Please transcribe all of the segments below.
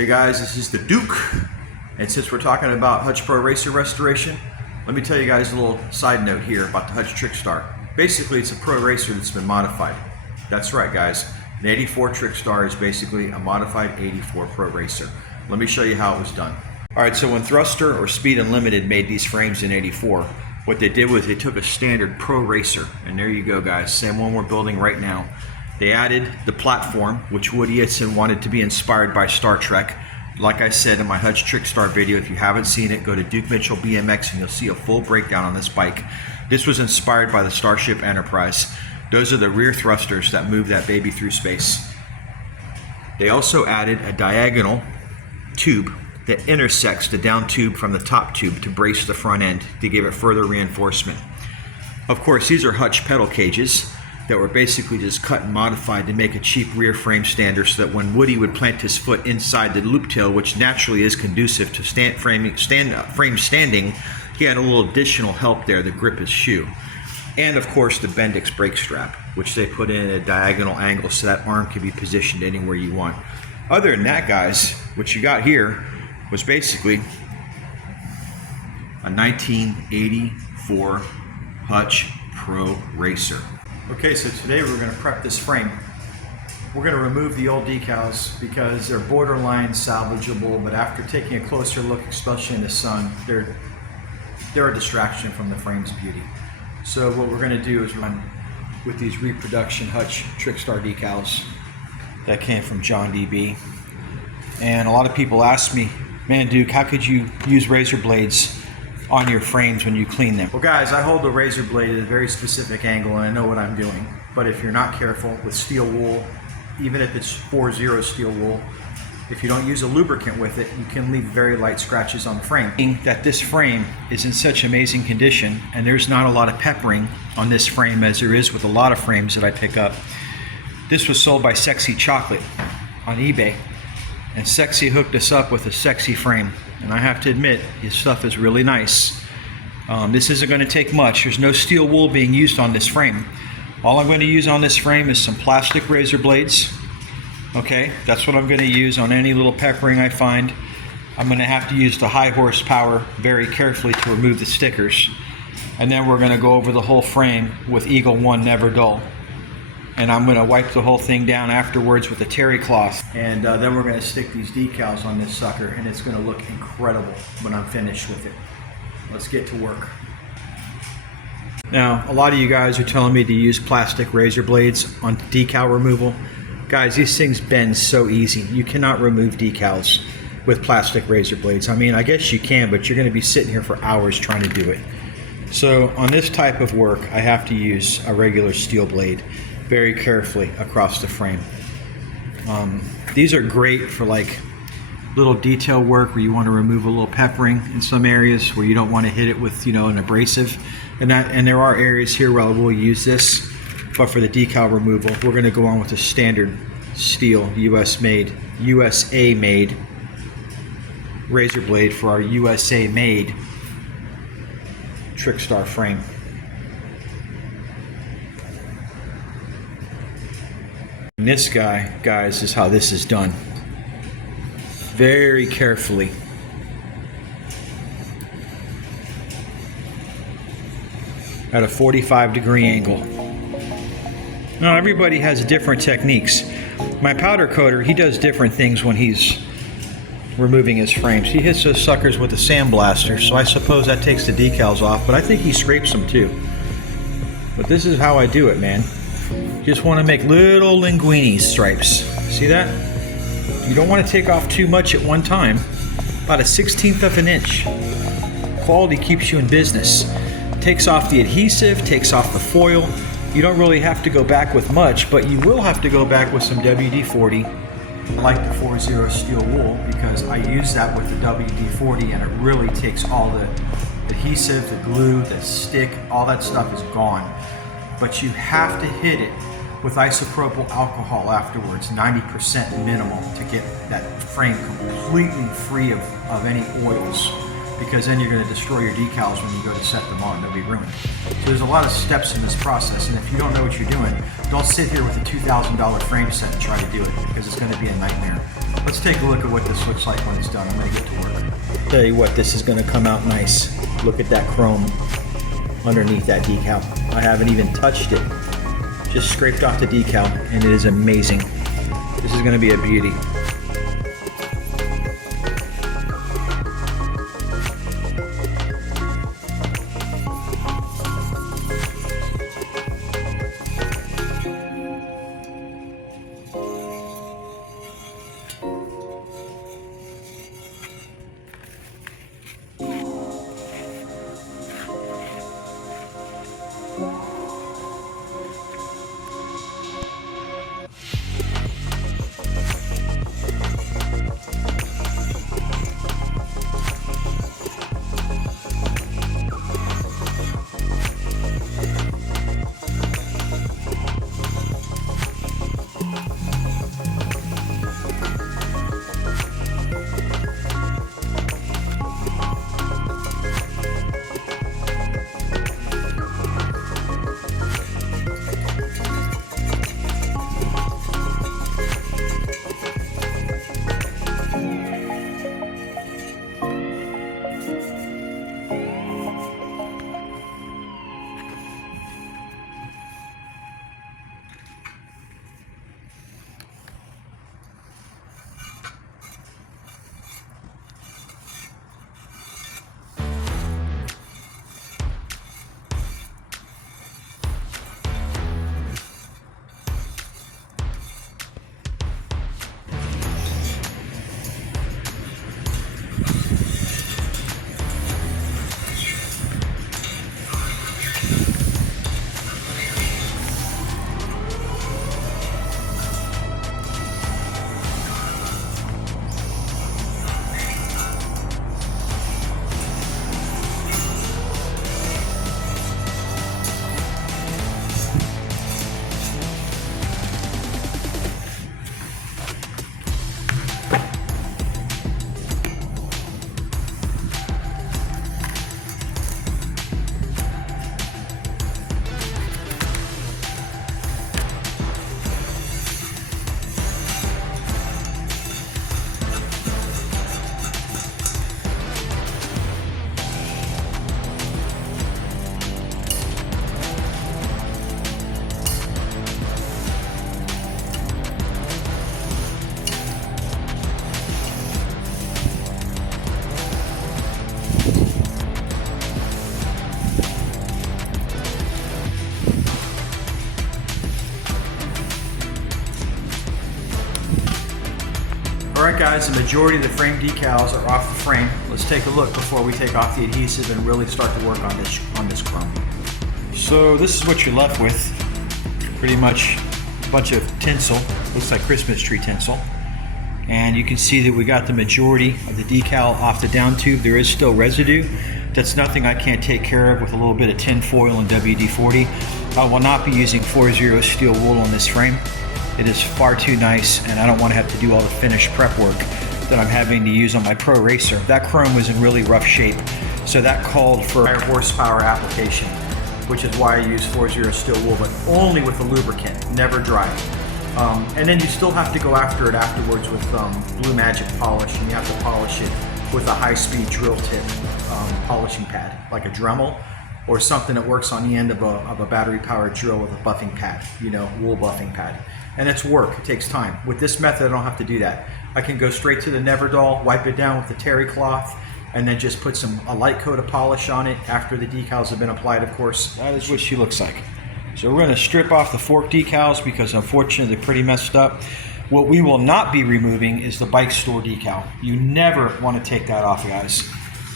Hey guys, this is the Duke, and since we're talking about Hutch Pro Racer restoration, let me tell you guys a little side note here about the Hutch Trickstar. Basically, it's a Pro Racer that's been modified. That's right guys, an 84 Trickstar is basically a modified 84 Pro Racer. Let me show you how it was done. Alright, so when Thruster or Speed Unlimited made these frames in 84, what they did was they took a standard Pro Racer, and there you go guys, same one we're building right now. They added the platform, which Woody Edson wanted to be inspired by Star Trek. Like I said in my Hutch Trickstar video, if you haven't seen it, go to Duke Mitchell BMX and you'll see a full breakdown on this bike. This was inspired by the Starship Enterprise. Those are the rear thrusters that move that baby through space. They also added a diagonal tube that intersects the down tube from the top tube to brace the front end to give it further reinforcement. Of course, these are Hutch pedal cages that were basically just cut and modified to make a cheap rear frame stander so that when Woody would plant his foot inside the loop tail, which naturally is conducive to frame standing, he had a little additional help there to grip his shoe. And of course the Bendix brake strap, which they put in at a diagonal angle so that arm can be positioned anywhere you want. Other than that guys, what you got here was basically a 1984 Hutch Pro Racer. Okay, so today we're going to prep this frame. We're going to remove the old decals because they're borderline salvageable, but after taking a closer look, especially in the sun, they're a distraction from the frame's beauty. So what we're going to do is run with these reproduction Hutch Trickstar decals that came from John DB. And a lot of people ask me, man Duke, how could you use razor blades on your frames when you clean them? Well guys, I hold the razor blade at a very specific angle and I know what I'm doing. But if you're not careful with steel wool, even if it's 4-0 steel wool, if you don't use a lubricant with it, you can leave very light scratches on the frame. That this frame is in such amazing condition and there's not a lot of peppering on this frame as there is with a lot of frames that I pick up. This was sold by Sexy Chocolate on eBay, and Sexy hooked us up with a Sexy frame. And I have to admit, his stuff is really nice. This isn't going to take much. There's no steel wool being used on this frame. All I'm going to use on this frame is some plastic razor blades. Okay, that's what I'm going to use on any little peppering I find. I'm going to have to use the high horsepower very carefully to remove the stickers. And then we're going to go over the whole frame with Eagle 1 Never Dull. And I'm going to wipe the whole thing down afterwards with a terry cloth. And then we're going to stick these decals on this sucker and it's going to look incredible when I'm finished with it. Let's get to work. Now, a lot of you guys are telling me to use plastic razor blades on decal removal. Guys, these things bend so easy. You cannot remove decals with plastic razor blades. I mean, I guess you can, but you're going to be sitting here for hours trying to do it. So on this type of work, I have to use a regular steel blade very carefully across the frame. These are great for like little detail work where you want to remove a little peppering in some areas where you don't want to hit it with, you know, an abrasive. And there are areas here where I will use this, but for the decal removal, we're going to go on with a standard steel USA made razor blade for our USA made Trickstar frame. And this guy, guys, is how this is done. Very carefully. At a 45-degree angle. Now, everybody has different techniques. My powder coater, he does different things when he's removing his frames. He hits those suckers with a sandblaster, so I suppose that takes the decals off, but I think he scrapes them too. But this is how I do it, man. Just want to make little linguini stripes. See that? You don't want to take off too much at one time. About a 1/16 of an inch. Quality keeps you in business. Takes off the adhesive, takes off the foil. You don't really have to go back with much, but you will have to go back with some WD-40. I like the 4-0 steel wool because I use that with the WD-40 and it really takes all the adhesive, the glue, the stick, all that stuff is gone. But you have to hit it with isopropyl alcohol afterwards, 90% minimum, to get that frame completely free of any oils, because then you're going to destroy your decals when you go to set them on. They'll be ruined. So there's a lot of steps in this process, and if you don't know what you're doing, don't sit here with a $2,000 frame set and try to do it, because it's going to be a nightmare. Let's take a look at what this looks like when it's done. I'm gonna get to work. Tell you what, this is gonna come out nice. Look at that chrome underneath that decal. I haven't even touched it. Just scraped off the decal, and it is amazing. This is gonna be a beauty. Alright guys, the majority of the frame decals are off the frame. Let's take a look before we take off the adhesive and really start to work on this chrome. So this is what you're left with. Pretty much a bunch of tinsel. Looks like Christmas tree tinsel. And you can see that we got the majority of the decal off the down tube. There is still residue. That's nothing I can't take care of with a little bit of tin foil and WD-40. I will not be using 4-0 steel wool on this frame. It is far too nice, and I don't want to have to do all the finished prep work that I'm having to use on my Pro Racer. That chrome was in really rough shape, so that called for higher horsepower application, which is why I use 4-0 steel wool, but only with a lubricant, never dry. And then you still have to go after it afterwards with Blue Magic polish, and you have to polish it with a high-speed drill tip polishing pad, like a Dremel, or something that works on the end of a battery-powered drill with a buffing pad, you know, wool buffing pad. And it's work, it takes time. With this method, I don't have to do that. I can go straight to the Neverdoll, wipe it down with the terry cloth, and then just put a light coat of polish on it after the decals have been applied, of course. That is what she looks like. So we're going to strip off the fork decals because unfortunately they're pretty messed up. What we will not be removing is the bike store decal. You never want to take that off, guys.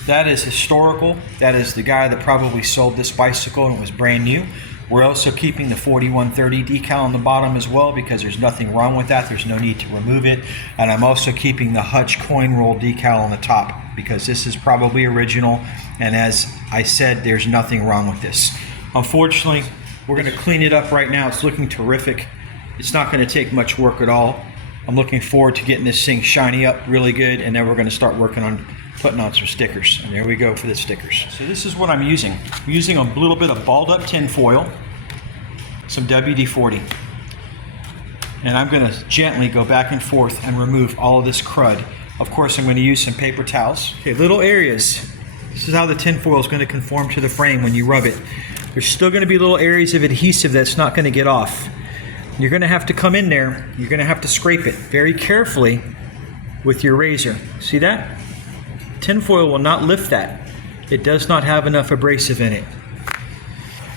That is historical. That is the guy that probably sold this bicycle and it was brand new. We're also keeping the 4130 decal on the bottom as well because there's nothing wrong with that. There's no need to remove it. And I'm also keeping the Hutch coin roll decal on the top because this is probably original. And as I said, there's nothing wrong with this. Unfortunately, we're going to clean it up right now. It's looking terrific. It's not going to take much work at all. I'm looking forward to getting this thing shiny up really good, and then we're going to start working on putting on some stickers. And there we go for the stickers. So this is what I'm using. I'm using a little bit of balled up tin foil, some WD-40, And I'm going to gently go back and forth and remove all of this crud. Of course, I'm going to use some paper towels. Okay, little areas. This is how the tin foil is going to conform to the frame when you rub it. There's still going to be little areas of adhesive that's not going to get off. You're going to have to come in there. You're going to have to scrape it very carefully with your razor. See that? Tin foil will not lift that. It does not have enough abrasive in it.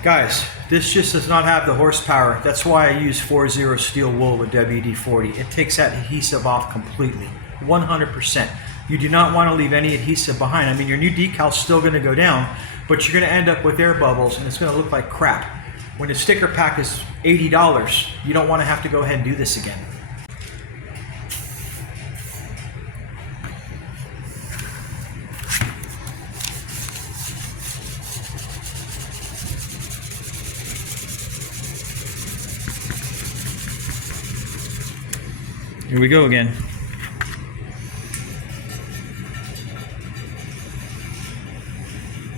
Guys, this just does not have the horsepower. That's why I use 4-0 steel wool with WD-40. It takes that adhesive off completely, 100%. You do not want to leave any adhesive behind. I mean, your new decal's still going to go down, but you're going to end up with air bubbles and it's going to look like crap. When a sticker pack is $80, you don't want to have to go ahead and do this again. Here we go again.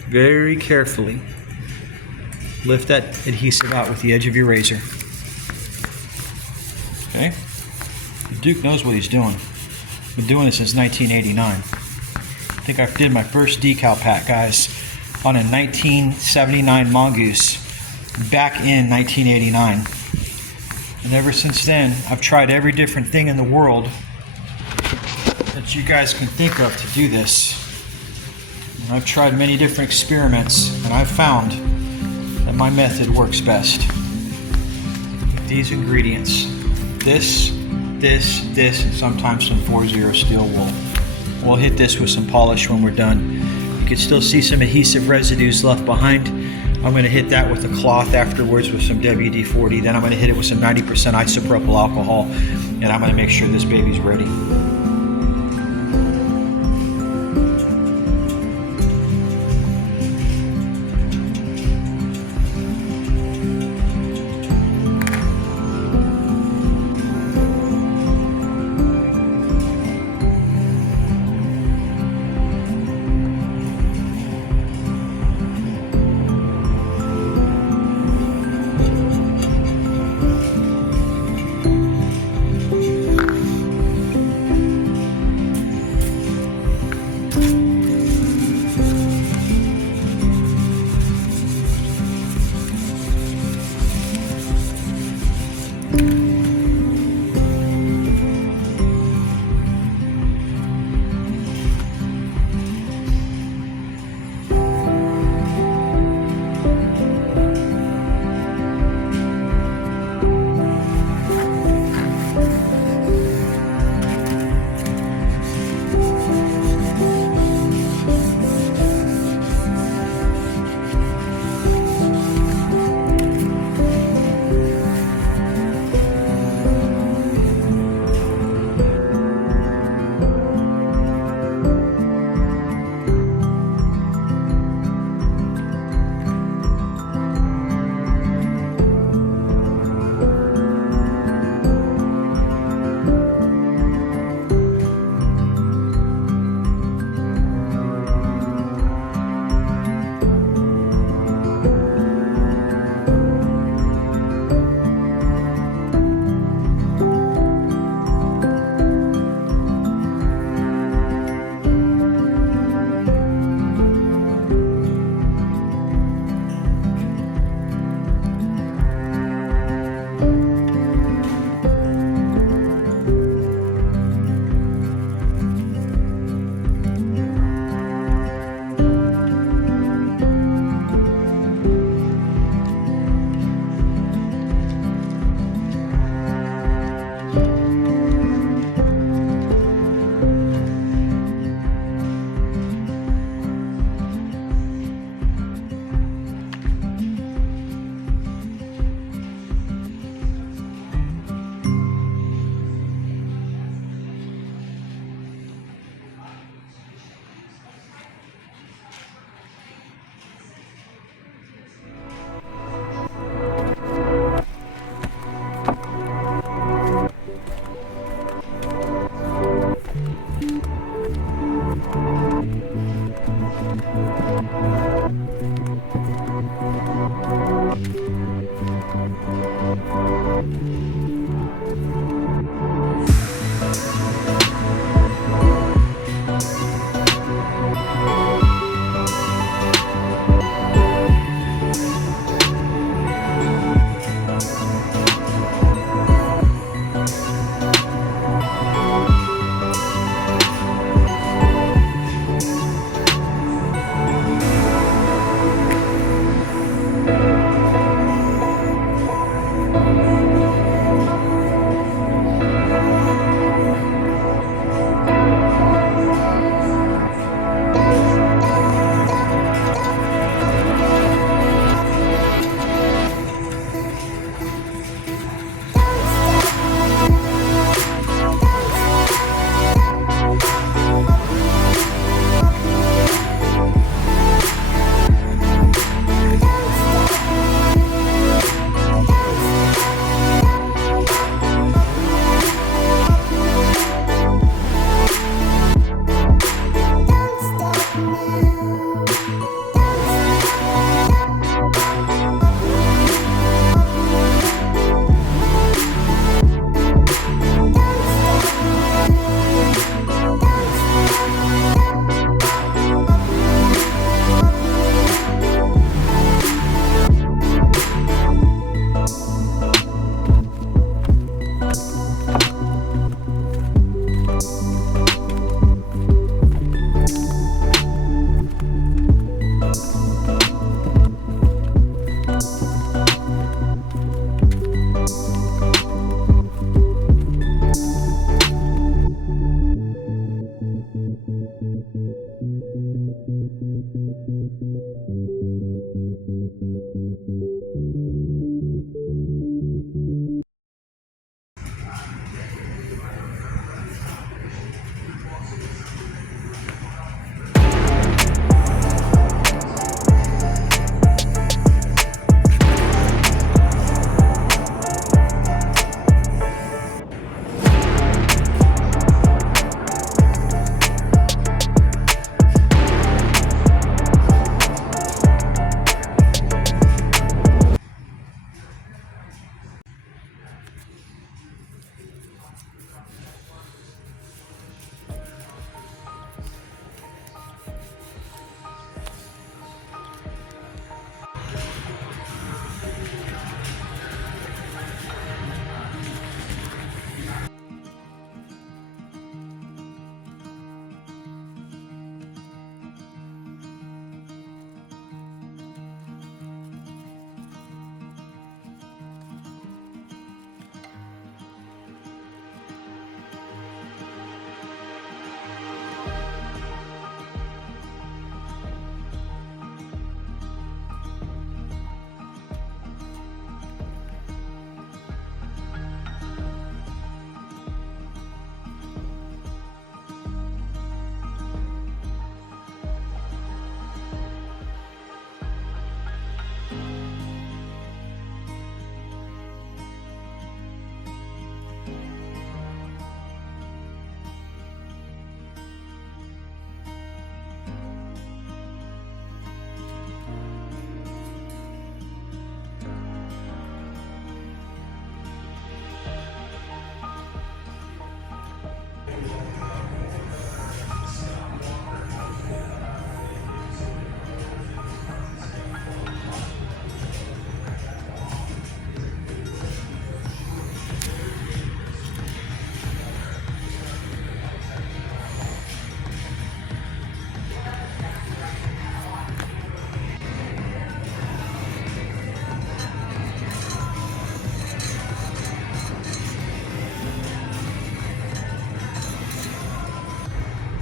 Very carefully lift that adhesive out with the edge of your razor. Okay? The Duke knows what he's doing. Been doing it since 1989. I think I did my first decal pack, guys, on a 1979 Mongoose back in 1989. And ever since then, I've tried every different thing in the world that you guys can think of to do this. And I've tried many different experiments, and I've found that my method works best. These ingredients, this, and sometimes some 4-0 steel wool. We'll hit this with some polish when we're done. You can still see some adhesive residues left behind. I'm going to hit that with a cloth afterwards with some WD-40. Then I'm going to hit it with some 90% isopropyl alcohol, and I'm going to make sure this baby's ready.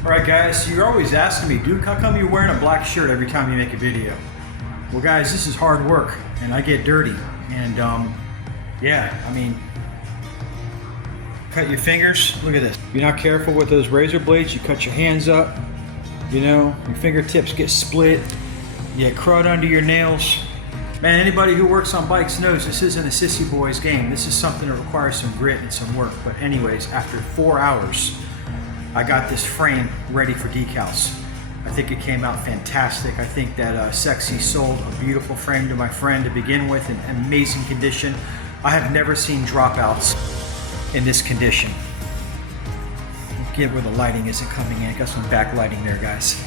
All right, guys, you're always asking me, Duke, how come you're wearing a black shirt every time you make a video? Well, guys, this is hard work, and I get dirty. And, yeah, I mean, cut your fingers. Look at this. If you're not careful with those razor blades, you cut your hands up, you know, your fingertips get split, you get crud under your nails. Man, anybody who works on bikes knows this isn't a sissy boy's game. This is something that requires some grit and some work. But anyways, after 4 hours, I got this frame ready for decals. I think it came out fantastic. I think that Sexy sold a beautiful frame to my friend to begin with, in amazing condition. I have never seen dropouts in this condition. Get where the lighting isn't coming in. Got some backlighting there, guys.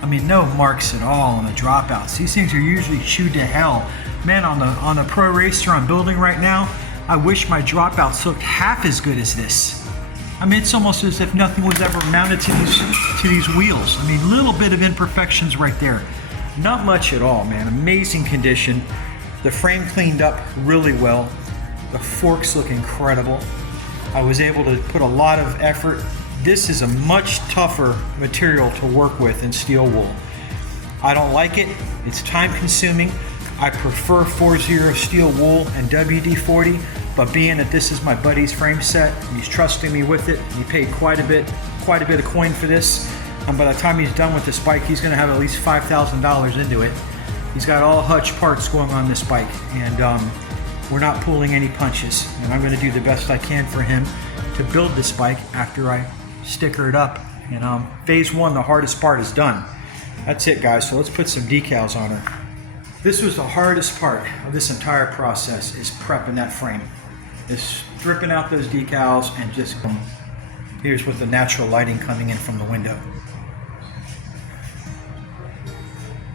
I mean, no marks at all on the dropouts. These things are usually chewed to hell. Man, on the Pro Racer I'm building right now, I wish my dropouts looked half as good as this. I mean, it's almost as if nothing was ever mounted to these wheels. I mean, little bit of imperfections right there. Not much at all, man. Amazing condition. The frame cleaned up really well. The forks look incredible. I was able to put a lot of effort. This is a much tougher material to work with than steel wool. I don't like it. It's time consuming. I prefer 4.0 steel wool and WD-40, but being that this is my buddy's frame set, he's trusting me with it. He paid quite a bit of coin for this. And by the time he's done with this bike, he's gonna have at least $5,000 into it. He's got all Hutch parts going on this bike, and we're not pulling any punches. And I'm gonna do the best I can for him to build this bike after I sticker it up. And phase one, the hardest part, is done. That's it, guys. So let's put some decals on her. This was the hardest part of this entire process, is prepping that frame. Is stripping out those decals and just, here's with the natural lighting coming in from the window.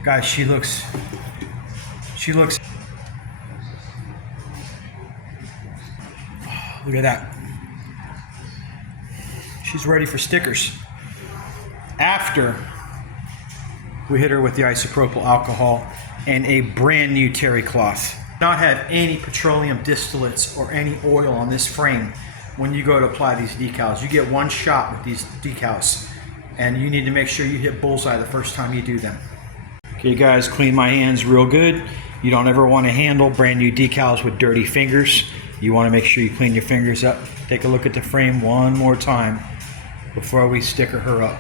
Guys, she looks, look at that. She's ready for stickers. After we hit her with the isopropyl alcohol and a brand new terry cloth. Not have any petroleum distillates or any oil on this frame when you go to apply these decals. You get one shot with these decals. and you need to make sure you hit bullseye the first time you do them. Okay guys, clean my hands real good. You don't ever want to handle brand new decals with dirty fingers. You want to make sure you clean your fingers up. Take a look at the frame one more time before we sticker her up.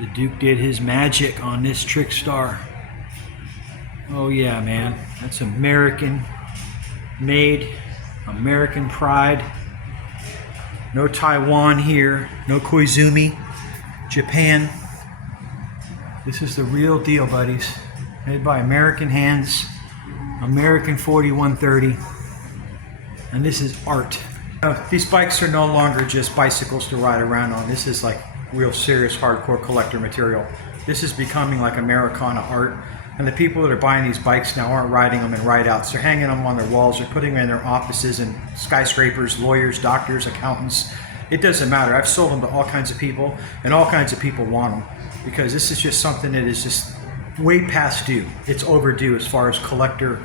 The Duke did his magic on this Trickstar. Oh yeah, man. That's American made, American pride. No Taiwan here, no Koizumi, Japan. This is the real deal, buddies. Made by American hands, American 4130. And this is art. These bikes are no longer just bicycles to ride around on. This is like real serious hardcore collector material. This is becoming like Americana art. And the people that are buying these bikes now aren't riding them in ride-outs. They're hanging them on their walls. They're putting them in their offices and skyscrapers, lawyers, doctors, accountants. It doesn't matter. I've sold them to all kinds of people, and all kinds of people want them because this is just something that is just way past due. It's overdue as far as collector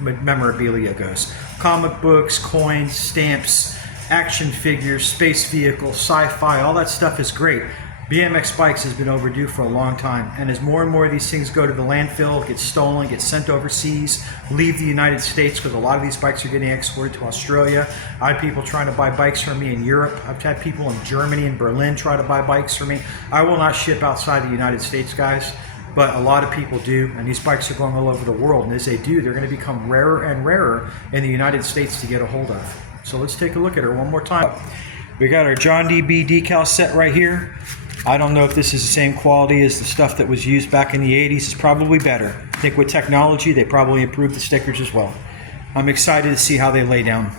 memorabilia goes. Comic books, coins, stamps, action figures, space vehicles, sci-fi, all that stuff is great. BMX bikes has been overdue for a long time, and as more and more of these things go to the landfill, get stolen, get sent overseas, leave the United States, because a lot of these bikes are getting exported to Australia. I had people trying to buy bikes from me in Europe. I've had people in Germany and Berlin try to buy bikes from me. I will not ship outside the United States, guys, but a lot of people do, and these bikes are going all over the world, and as they do, they're going to become rarer and rarer in the United States to get a hold of. So let's take a look at her one more time. We got our John DB decal set right here. I don't know if this is the same quality as the stuff that was used back in the 80s. It's probably better. I think with technology, they probably improved the stickers as well. I'm excited to see how they lay down.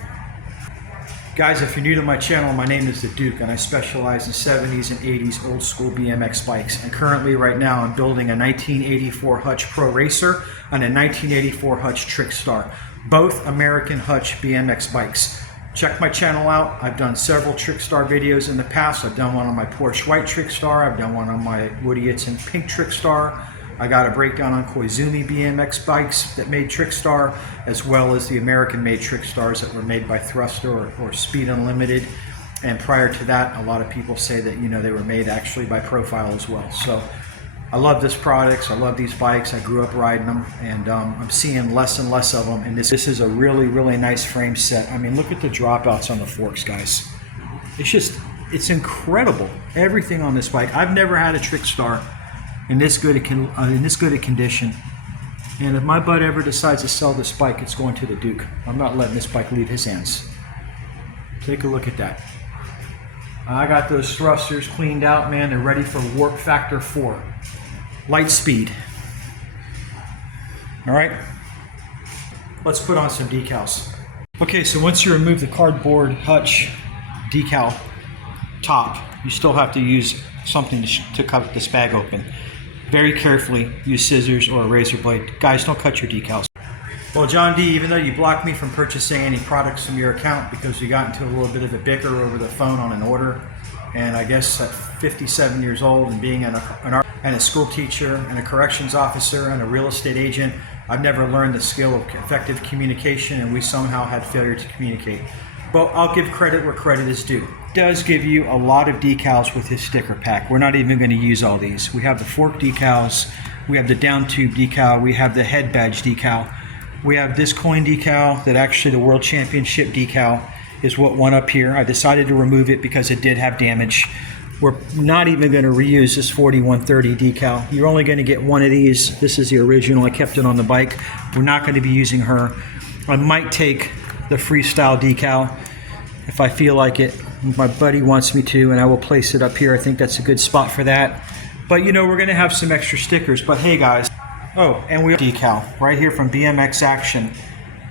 Guys, if you're new to my channel, my name is The Duke, and I specialize in 70s and 80s old school BMX bikes. And currently, right now, I'm building a 1984 Hutch Pro Racer and a 1984 Hutch Trickstar, both American Hutch BMX bikes. Check my channel out. I've done several Trickstar videos in the past. I've done one on my Porsche White Trickstar. I've done one on my Woody It's Pink Trickstar. I got a breakdown on Koizumi BMX bikes that made Trickstar, as well as the American-made Trickstars that were made by Thruster or Speed Unlimited. And prior to that, a lot of people say that, you know, they were made actually by Profile as well. So I love this products. I love these bikes. I grew up riding them, and I'm seeing less and less of them. And this is a really, really nice frame set. I mean, look at the dropouts on the forks, guys. It's incredible. Everything on this bike. I've never had a Trickstar in this good a condition. And if my bud ever decides to sell this bike, it's going to the Duke. I'm not letting this bike leave his hands. Take a look at that. I got those thrusters cleaned out, man. They're ready for Warp Factor 4. Light speed. All right, let's put on some decals. Okay, so once you remove the cardboard Hutch decal top, you still have to use something to cut this bag open. Very carefully, use scissors or a razor blade. Guys, don't cut your decals. Well, John D, even though you blocked me from purchasing any products from your account because you got into a little bit of a bicker over the phone on an order, and I guess at 57 years old and being a school teacher and a corrections officer and a real estate agent, I've never learned the skill of effective communication, and we somehow had failure to communicate. But I'll give credit where credit is due. It does give you a lot of decals with his sticker pack. We're not even going to use all these. We have the fork decals, we have the down tube decal, we have the head badge decal, we have this coin decal that actually the World Championship decal is what went up here. I decided to remove it because it did have damage. We're not even going to reuse this 4130 decal. You're only going to get one of these. This is the original. I kept it on the bike. We're not going to be using her. I might take the freestyle decal if I feel like it. My buddy wants me to, and I will place it up here. I think that's a good spot for that. But you know, we're going to have some extra stickers. But hey guys, oh, and we have decal right here from BMX Action.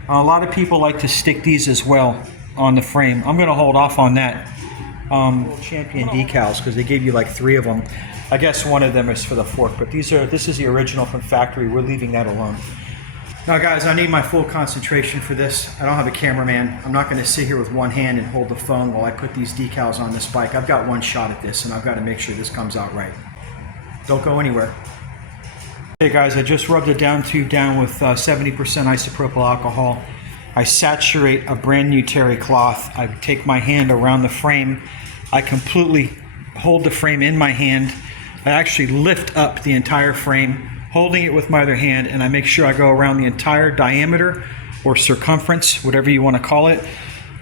A lot of people like to stick these as well on the frame. I'm going to hold off on that. Champion decals because they gave you like 3 of them. I guess one of them is for the fork, but this is the original from factory. We're leaving that alone. Now guys, I need my full concentration for this. I don't have a cameraman. I'm not going to sit here with one hand and hold the phone while I put these decals on this bike. I've got one shot at this, and I've got to make sure this comes out right. Don't go anywhere. Okay guys, I just rubbed the down tube down with 70% isopropyl alcohol. I saturate a brand new terry cloth. I take my hand around the frame. I completely hold the frame in my hand. I actually lift up the entire frame, holding it with my other hand, and I make sure I go around the entire diameter or circumference, whatever you want to call it,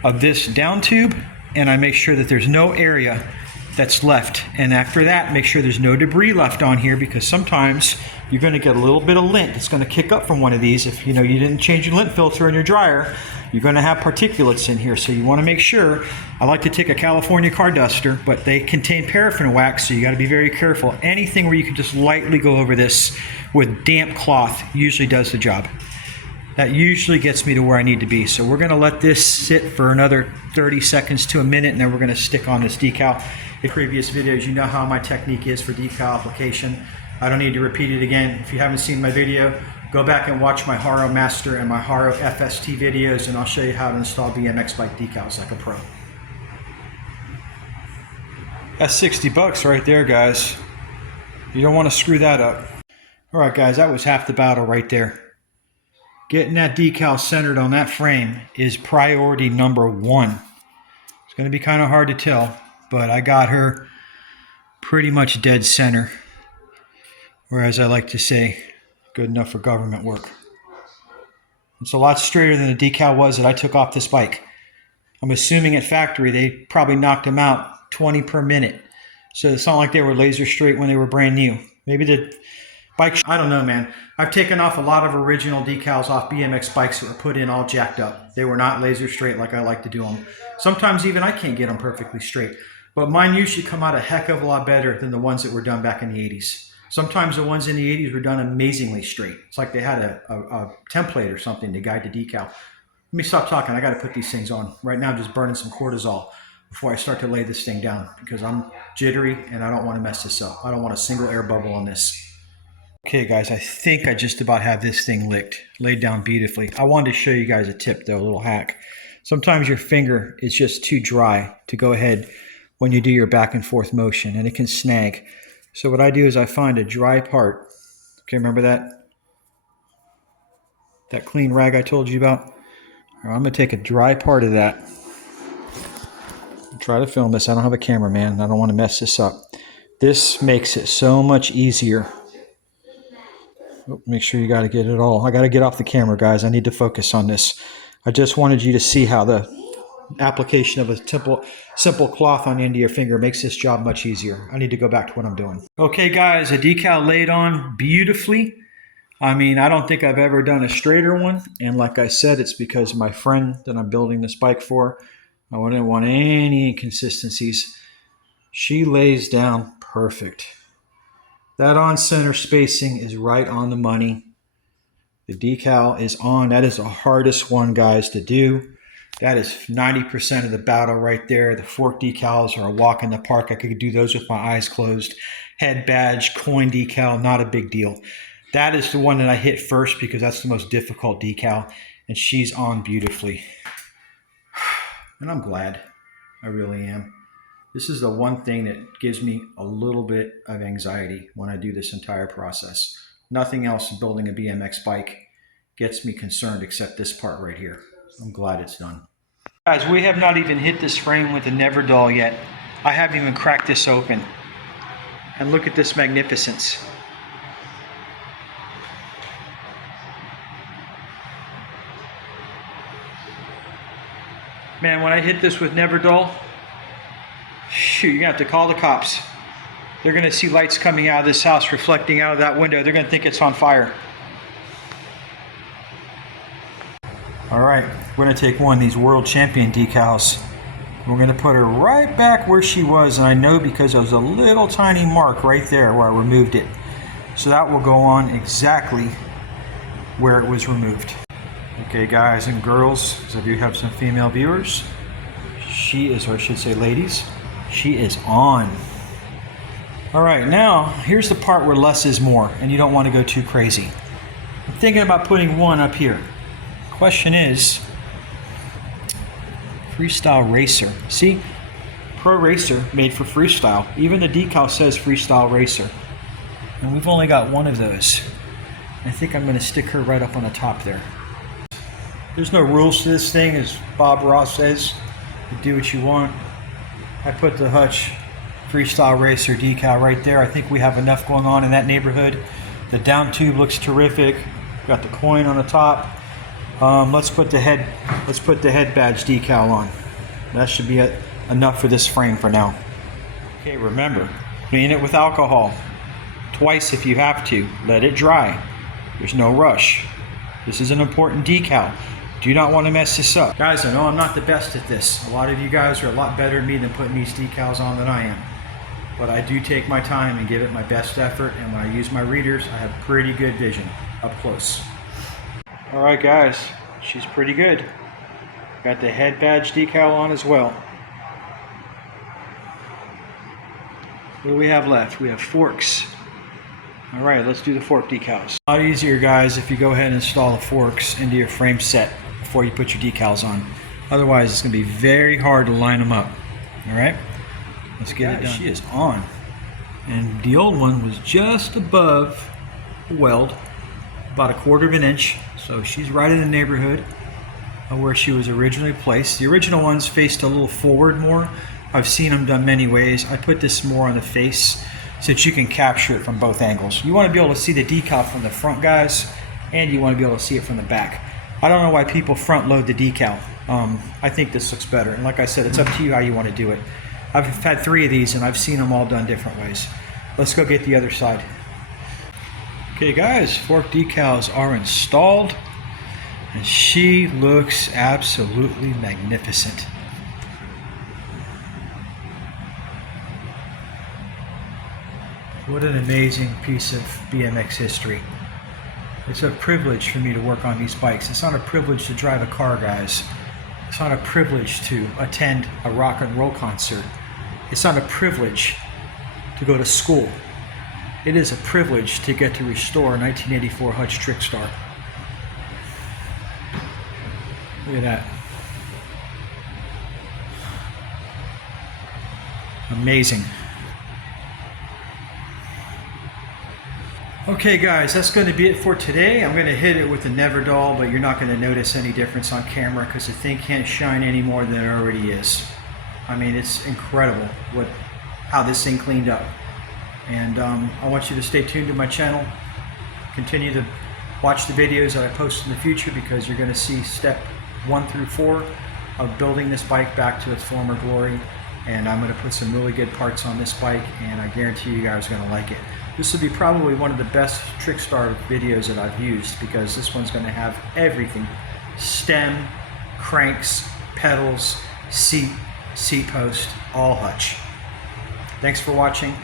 of this down tube, and I make sure that there's no area that's left. And after that, make sure there's no debris left on here, because sometimes you're going to get a little bit of lint that's going to kick up from one of these. If you didn't change your lint filter in your dryer, you're going to have particulates in here. So you want to make sure. I like to take a California car duster, but they contain paraffin wax, so you got to be very careful. Anything where you can just lightly go over this with damp cloth usually does the job. That usually gets me to where I need to be. So we're going to let this sit for another 30 seconds to a minute, and then we're going to stick on this decal. In previous videos, you know how my technique is for decal application. I don't need to repeat it again. If you haven't seen my video, go back and watch my Haro Master and my Haro FST videos, and I'll show you how to install BMX bike decals like a pro. That's 60 bucks right there, guys. You don't want to screw that up. All right, guys, that was half the battle right there. Getting that decal centered on that frame is priority number one. It's going to be kind of hard to tell, but I got her pretty much dead center. Or as I like to say, good enough for government work. It's a lot straighter than the decal was that I took off this bike. I'm assuming at factory they probably knocked them out 20 per minute. So it's not like they were laser straight when they were brand new. Maybe the bike, I don't know, man. I've taken off a lot of original decals off BMX bikes that were put in all jacked up. They were not laser straight like I like to do them. Sometimes even I can't get them perfectly straight. But mine usually come out a heck of a lot better than the ones that were done back in the 80s. Sometimes the ones in the 80s were done amazingly straight. It's like they had a template or something to guide the decal. Let me stop talking. I got to put these things on. Right now I'm just burning some cortisol before I start to lay this thing down, because I'm jittery and I don't want to mess this up. I don't want a single air bubble on this. Okay, guys, I think I just about have this thing laid down beautifully. I wanted to show you guys a tip, though, a little hack. Sometimes your finger is just too dry to go ahead when you do your back and forth motion, and it can snag. So what I do is I find a dry part. Okay, remember that? That clean rag I told you about? I'm going to take a dry part of that. Try to film this. I don't have a camera, man. I don't want to mess this up. This makes it so much easier. Oh, make sure you got to get it all. I got to get off the camera, guys. I need to focus on this. I just wanted you to see how the application of a simple cloth on the end of your finger makes this job much easier. I need to go back to what I'm doing. Okay, guys, a decal laid on beautifully. I mean, I don't think I've ever done a straighter one. And like I said, it's because of my friend that I'm building this bike for. I didn't want any inconsistencies. She lays down perfect. That on-center spacing is right on the money. The decal is on. That is the hardest one, guys, to do. That is 90% of the battle right there. The fork decals are a walk in the park. I could do those with my eyes closed. Head badge, coin decal, not a big deal. That is the one that I hit first because that's the most difficult decal, and she's on beautifully. And I'm glad. I really am. This is the one thing that gives me a little bit of anxiety when I do this entire process. Nothing else in building a BMX bike gets me concerned except this part right here. I'm glad it's done. Guys, we have not even hit this frame with the Neverdoll yet. I haven't even cracked this open. And look at this magnificence. Man, when I hit this with Neverdoll, shoot, you're going to have to call the cops. They're going to see lights coming out of this house reflecting out of that window. They're going to think it's on fire. All right, we're going to take one of these world champion decals. We're going to put her right back where she was, and I know because there was a little tiny mark right there where I removed it. So that will go on exactly where it was removed. Okay, guys and girls, because I do have some female viewers, she is, or I should say ladies, she is on. All right, now here's the part where less is more, and you don't want to go too crazy. I'm thinking about putting one up here. Question is, freestyle racer. See, pro racer made for freestyle. Even the decal says freestyle racer. And we've only got one of those. I think I'm going to stick her right up on the top there. There's no rules to this thing, as Bob Ross says. You do what you want. I put the Hutch freestyle racer decal right there. I think we have enough going on in that neighborhood. The down tube looks terrific. Got the coin on the top. Let's put the head badge decal on. That should be enough for this frame for now. Okay, remember, clean it with alcohol twice if you have to. Let it dry. There's no rush. This is an important decal. Do not want to mess this up. Guys, I know I'm not the best at this. A lot of you guys are a lot better at me than putting these decals on than I am. But I do take my time and give it my best effort, and when I use my readers, I have pretty good vision up close. Alright guys, she's pretty good. Got the head badge decal on as well. What do we have left? We have forks. Alright, let's do the fork decals. A lot easier, guys, if you go ahead and install the forks into your frame set before you put your decals on. Otherwise, it's going to be very hard to line them up. Alright? Let's get it done. She is on. And the old one was just above the weld, about 1/4 of an inch. So she's right in the neighborhood of where she was originally placed. The original ones faced a little forward more. I've seen them done many ways. I put this more on the face so that you can capture it from both angles. You want to be able to see the decal from the front, guys, and you want to be able to see it from the back. I don't know why people front load the decal. I think this looks better. And like I said, it's up to you how you want to do it. I've had 3 of these and I've seen them all done different ways. Let's go get the other side. Okay guys, fork decals are installed and she looks absolutely magnificent. What an amazing piece of BMX history. It's a privilege for me to work on these bikes. It's not a privilege to drive a car, guys. It's not a privilege to attend a rock and roll concert. It's not a privilege to go to school. It is a privilege to get to restore a 1984 Hutch Trickstar. Look at that. Amazing. Okay guys, that's going to be it for today. I'm going to hit it with the Never Dull, but you're not going to notice any difference on camera because the thing can't shine any more than it already is. I mean, it's incredible how this thing cleaned up. And I want you to stay tuned to my channel. Continue to watch the videos that I post in the future because you're going to see step 1 through 4 of building this bike back to its former glory. And I'm going to put some really good parts on this bike, and I guarantee you guys are going to like it. This will be probably one of the best Trickstar videos that I've used because this one's going to have everything. Stem, cranks, pedals, seat post, all Hutch. Thanks for watching.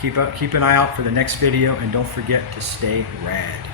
Keep an eye out for the next video, and don't forget to stay rad.